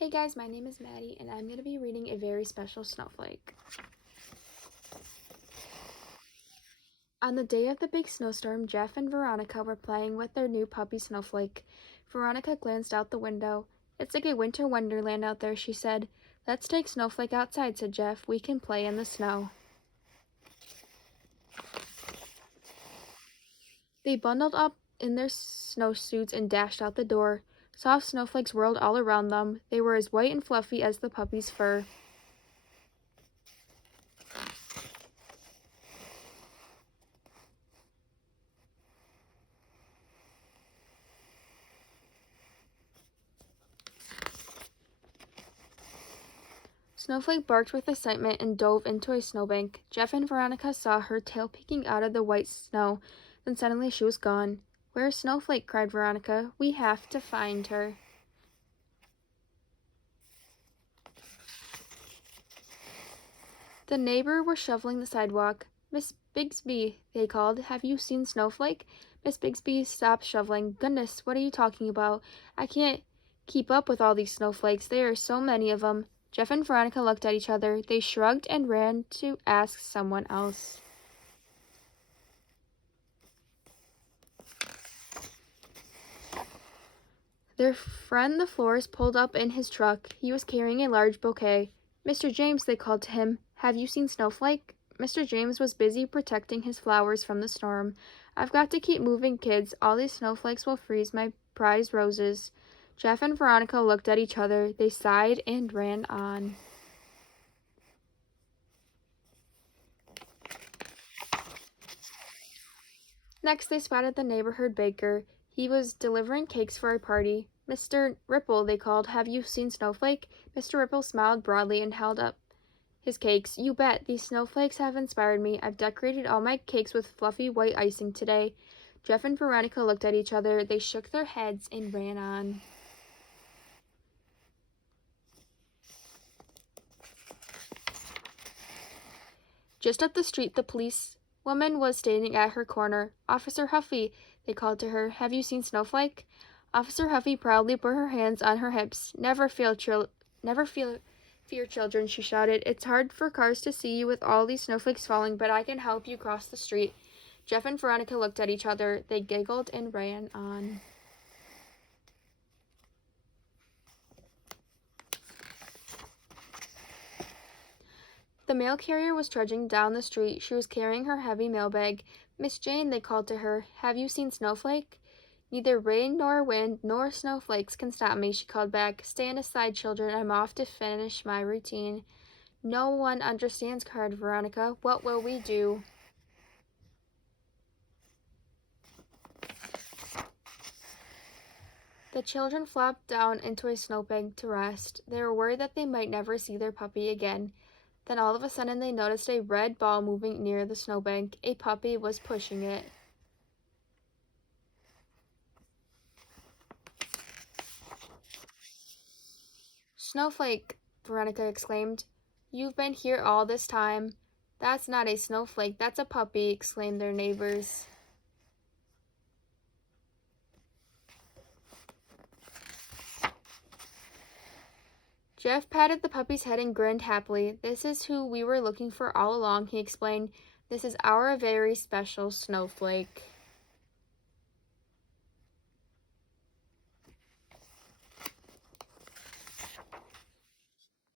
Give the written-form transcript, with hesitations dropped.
Hey guys, my name is Maddie, and I'm going to be reading a very special snowflake. On the day of the big snowstorm, Jeff and Veronica were playing with their new puppy Snowflake. Veronica glanced out the window. "It's like a winter wonderland out there," she said. "Let's take Snowflake outside," said Jeff. "We can play in the snow." They bundled up in their snowsuits and dashed out the door. Soft snowflakes whirled all around them. They were as white and fluffy as the puppy's fur. Snowflake barked with excitement and dove into a snowbank. Jeff and Veronica saw her tail peeking out of the white snow. Then suddenly she was gone. "Where's Snowflake?" cried Veronica. "We have to find her." The neighbors were shoveling the sidewalk. "Miss Bigsby," they called, "have you seen Snowflake?" Miss Bigsby stopped shoveling. "Goodness, what are you talking about? I can't keep up with all these snowflakes. There are so many of them." Jeff and Veronica looked at each other. They shrugged and ran to ask someone else. Their friend the florist pulled up in his truck. He was carrying a large bouquet. "Mr. James," they called to him, "have you seen Snowflake?" Mr. James was busy protecting his flowers from the storm. "I've got to keep moving, kids. All these snowflakes will freeze my prize roses." Jeff and Veronica looked at each other. They sighed and ran on. Next, they spotted the neighborhood baker. He was delivering cakes for a party. "Mr. Ripple," they called, "have you seen Snowflake?" Mr. Ripple smiled broadly and held up his cakes. "You bet. These snowflakes have inspired me. I've decorated all my cakes with fluffy white icing today." Jeff and Veronica looked at each other. They shook their heads and ran on. Just up the street, the policewoman was standing at her corner. "Officer Huffy," they called to her, "have you seen Snowflake?" Officer Huffy proudly put her hands on her hips. Never fear, children," she shouted. "It's hard for cars to see you with all these snowflakes falling, but I can help you cross the street." Jeff and Veronica looked at each other. They giggled and ran on. The mail carrier was trudging down the street. She was carrying her heavy mailbag. "Miss Jane," they called to her, "have you seen Snowflake?" "Neither rain nor wind nor snowflakes can stop me," she called back. "Stand aside, children. I'm off to finish my routine." "No one understands," cried Veronica. "What will we do?" The children flopped down into a snowbank to rest. They were worried that they might never see their puppy again. Then all of a sudden they noticed a red ball moving near the snowbank. A puppy was pushing it. "Snowflake!" Veronica exclaimed. "You've been here all this time." "That's not a snowflake, that's a puppy," exclaimed their neighbors. Jeff patted the puppy's head and grinned happily. "This is who we were looking for all along," he explained. "This is our very special Snowflake."